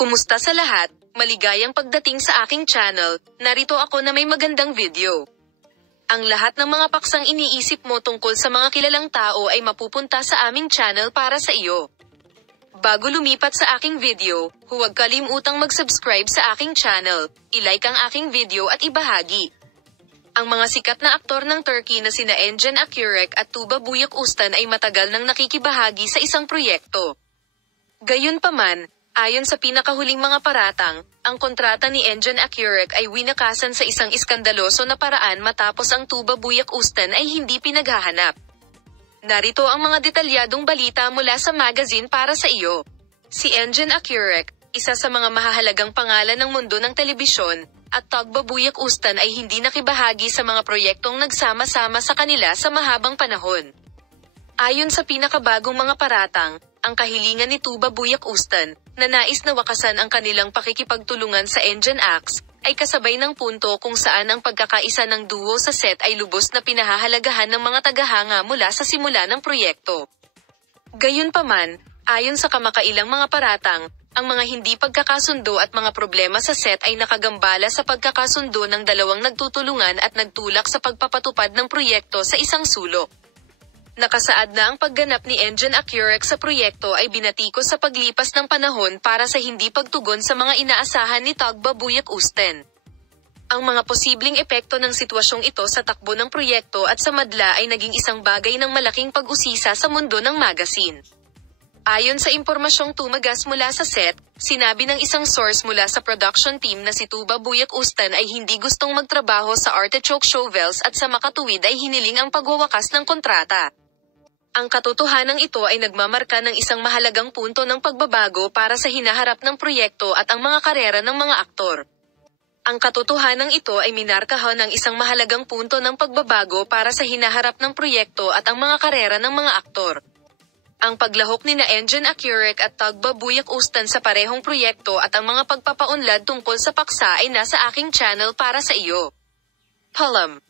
Kumusta sa lahat? Maligayang pagdating sa aking channel. Narito ako na may magandang video. Ang lahat ng mga paksang iniisip mo tungkol sa mga kilalang tao ay mapupunta sa aming channel para sa iyo. Bago lumipat sa aking video, huwag kalimutang mag-subscribe sa aking channel, i-like ang aking video at ibahagi. Ang mga sikat na aktor ng Turkey na sina Engin Akyurek at Tuba Büyüküstün ay matagal nang nakikibahagi sa isang proyekto. Gayunpaman, ayon sa pinakahuling mga paratang, ang kontrata ni Engin Akyurek ay winakasan sa isang iskandaloso na paraan matapos ang Tuba Büyüküstün ay hindi pinaghahanap. Narito ang mga detalyadong balita mula sa magazine para sa iyo. Si Engin Akyurek, isa sa mga mahahalagang pangalan ng mundo ng telebisyon, at Tuba Büyüküstün ay hindi nakibahagi sa mga proyektong nagsama-sama sa kanila sa mahabang panahon. Ayon sa pinakabagong mga paratang, ang kahilingan ni Tuba Büyüküstün, na nais na wakasan ang kanilang pakikipagtulungan sa Engin Acts, ay kasabay ng punto kung saan ang pagkakaisa ng duo sa set ay lubos na pinahahalagahan ng mga tagahanga mula sa simula ng proyekto. Gayunpaman, ayon sa kamakailang mga paratang, ang mga hindi pagkakasundo at mga problema sa set ay nakagambala sa pagkakasundo ng dalawang nagtutulungan at nagtulak sa pagpapatupad ng proyekto sa isang sulok. Nakasaad na ang pagganap ni Engin Akyurek sa proyekto ay binatikos sa paglipas ng panahon para sa hindi pagtugon sa mga inaasahan ni Tuba Büyüküstün. Ang mga posibleng epekto ng sitwasyong ito sa takbo ng proyekto at sa madla ay naging isang bagay ng malaking pag-usisa sa mundo ng magazine. Ayon sa impormasyong tumagas mula sa set, sinabi ng isang source mula sa production team na si Tuba Büyüküstün ay hindi gustong magtrabaho sa Artichoke Shovels at sa makatuwid ay hiniling ang pagwawakas ng kontrata. Ang katotohanan ito ay nagmamarka ng isang mahalagang punto ng pagbabago para sa hinaharap ng proyekto at ang mga karera ng mga aktor. Ang katotohanan ito ay minarkahan ng isang mahalagang punto ng pagbabago para sa hinaharap ng proyekto at ang mga karera ng mga aktor. Ang paglahok ni Engin Akyurek at Tuba Büyüküstün sa parehong proyekto at ang mga pagpapaunlad tungkol sa paksa ay nasa aking channel para sa iyo. Paalam.